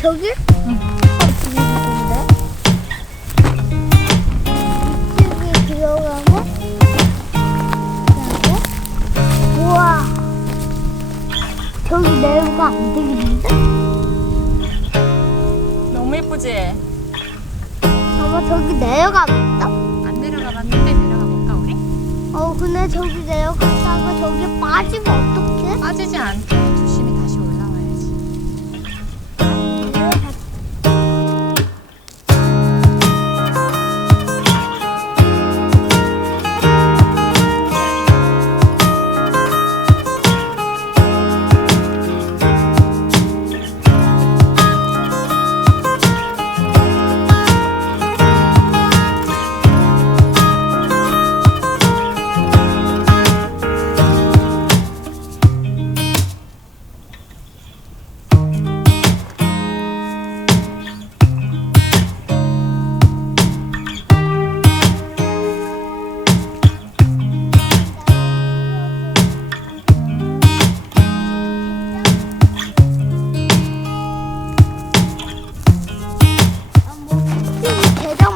저기? 응. 이쪽에 들어가면? 우와. 저기 내려가 안 되겠는데? 너무 예쁘지? 아마 저기 내려가겠다? 안 내려가 봤는데 내려가 볼까 우리? 근데 저기 내려갔다가 저기 빠지면 어떡해? 빠지지 않게 조심히 다시 올라와야지.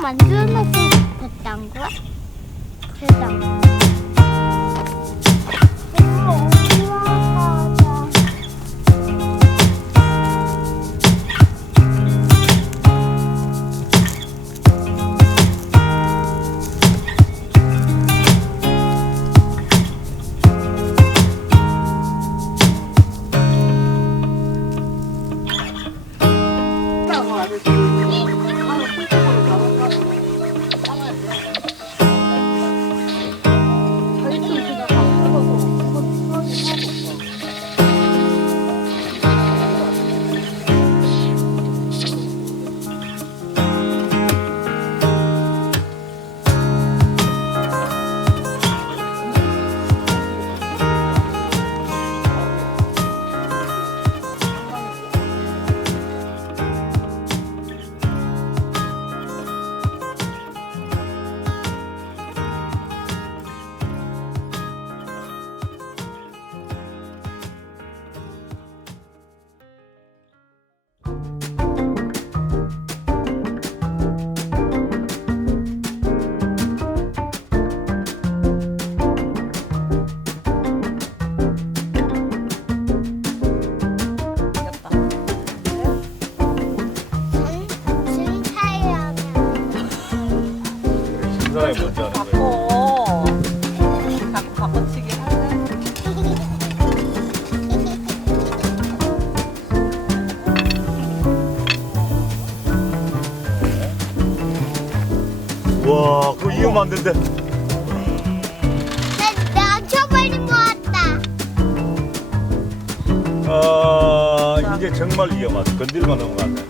만들어놨으면 좋겠다는 거야? 대장. 사람이 먼저 하는 거야. 자꾸 바꿔치기 할래? 와, 그거 이으면 안 된대. 나 쳐버린 것 같다. 아, 이제 정말 위험하다. 건들만 넘어갔네.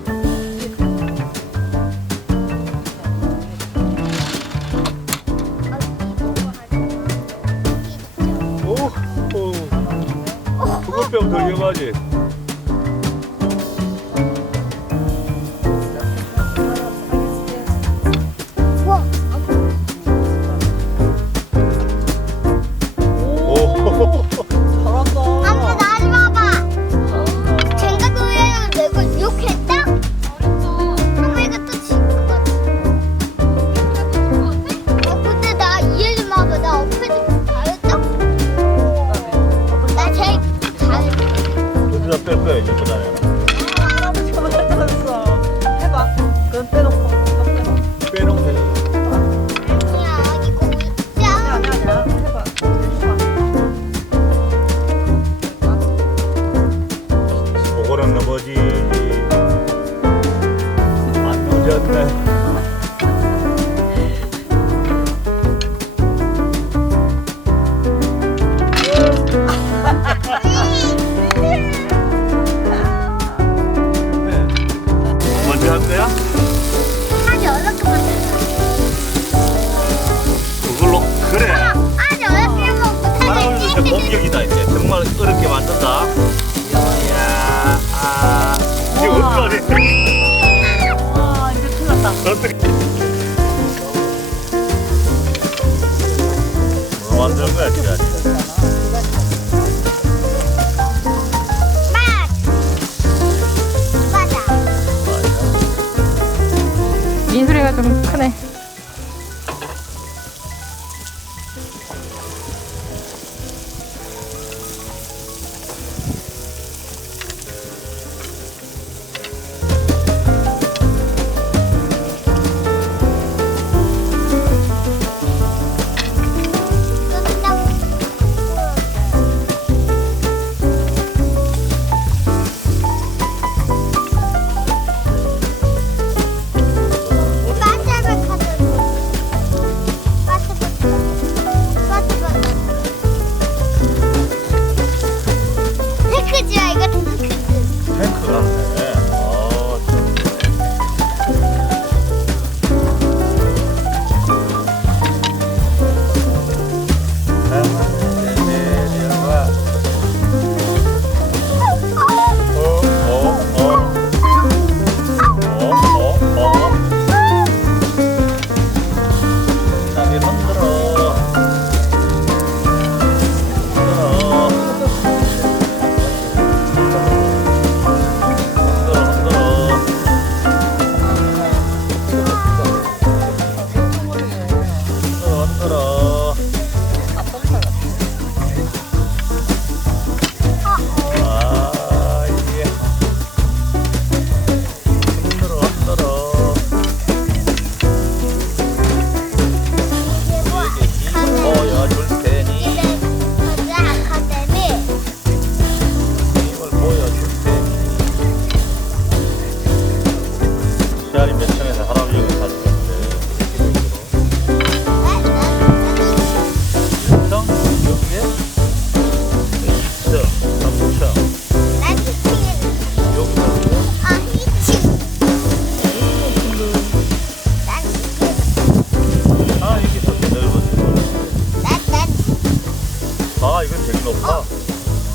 그것 빼면 더 위험하지. 우와. 잘한다. 한번 나지 봐봐. 젠가 도에는 내가 이렇게 했다? 한번 이거 또 칠 것 같아. 근데 나 이해 좀 와봐. 나 엎해도 잘했다? 나 제일 잘했다. 어디다 뺄 거야, 이제 그다음에. 아버지가 못했어. 해봐. 그건 빼놓고. 빼놓으면 되지. 아니야, 이거 진짜. 아니야. 해봐. 그거는 넘어지지. 안 넘어졌네. 먼저 할 거야? 아니, 어렵게 만들어. 그걸로 그래. 아니, 어렵게 먹고 사람을 이제 공격이다 이제. 정말 어렵게 만든다. 이야, 아, 이게 어떡하지? 와, 이제 큰일 났다. 어떻게? 뭐 만드는 거야 진짜? 맞아. 키가 좀 크네.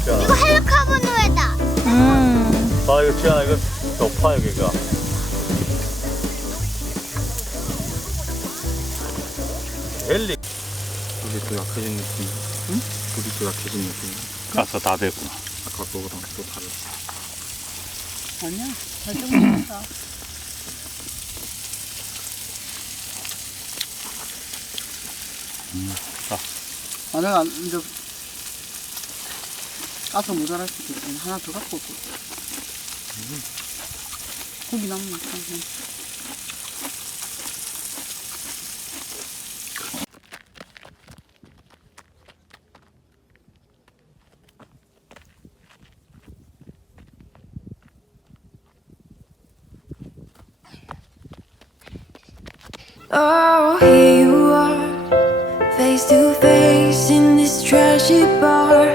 이거 헬카보노에다. 아 이거 지안아 이거 높아 여기가. 헬리. 우리 또 약해진 느낌. 응? 우리 또 약해진 느낌. 가서 다 됐구나. 아까 그거랑 또 다르지. 아니야. 잘 정리했어. 자. 아, 내가 이제 까서 모자랄 수도 있고 하나 더 갖고 올게. 고기 남는 거. Oh, here you are, face to face in this trashy bar.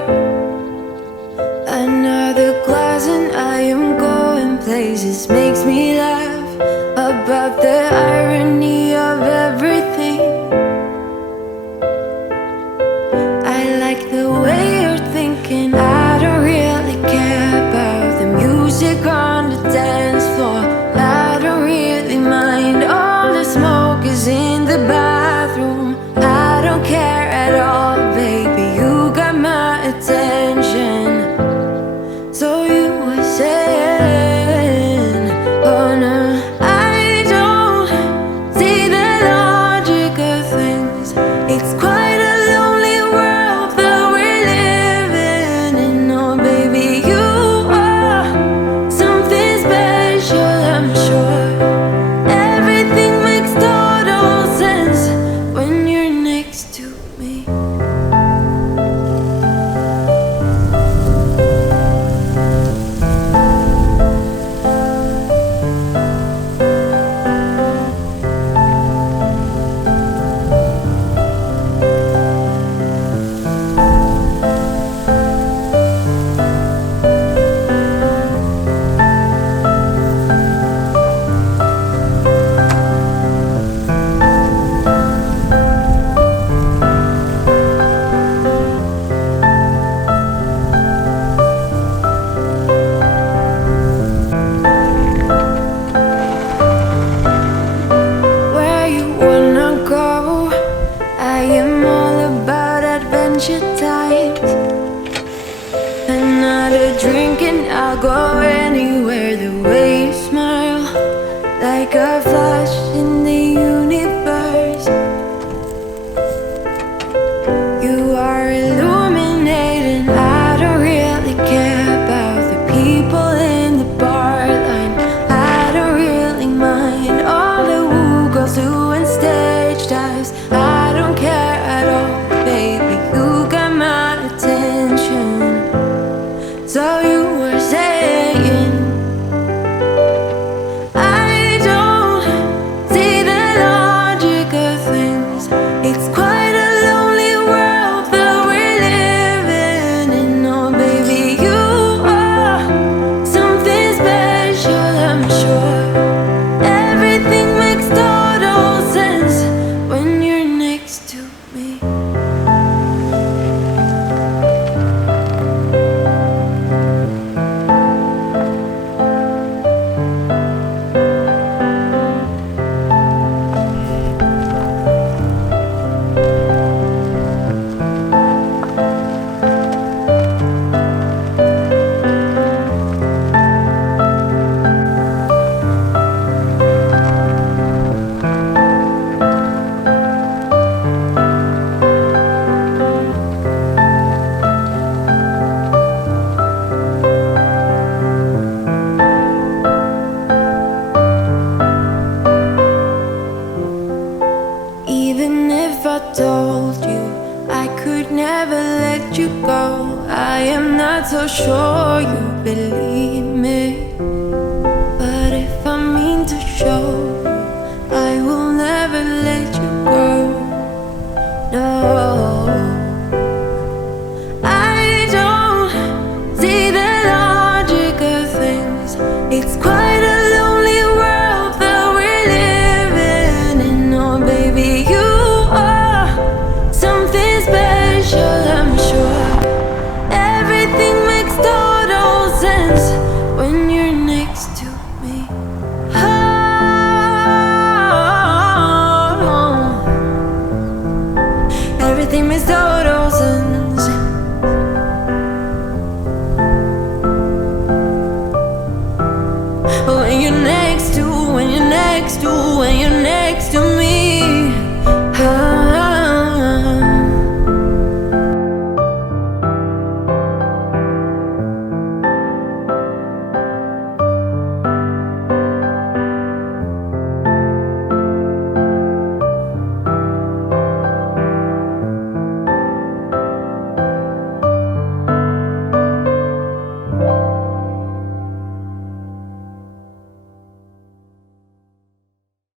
Another glass and I am going places. Makes me laugh about the irony of everything. I like the way you're thinking. I don't really care about the music on the dance floor. I don't really mind all the smoke is in the bathroom. I don't care at all, baby. You got my attention. So you were saying, oh no, I don't see the logic of things. It's quite a lonely world that we're living in. Oh baby, you are something special, I'm sure. Everything makes total sense when you're next to me. Where you wanna go? I am all about adventure times. Another drink and I'll go anywhere. The way you smile, like a flash in the never let you go. I am not so sure you believe me, but if I mean to show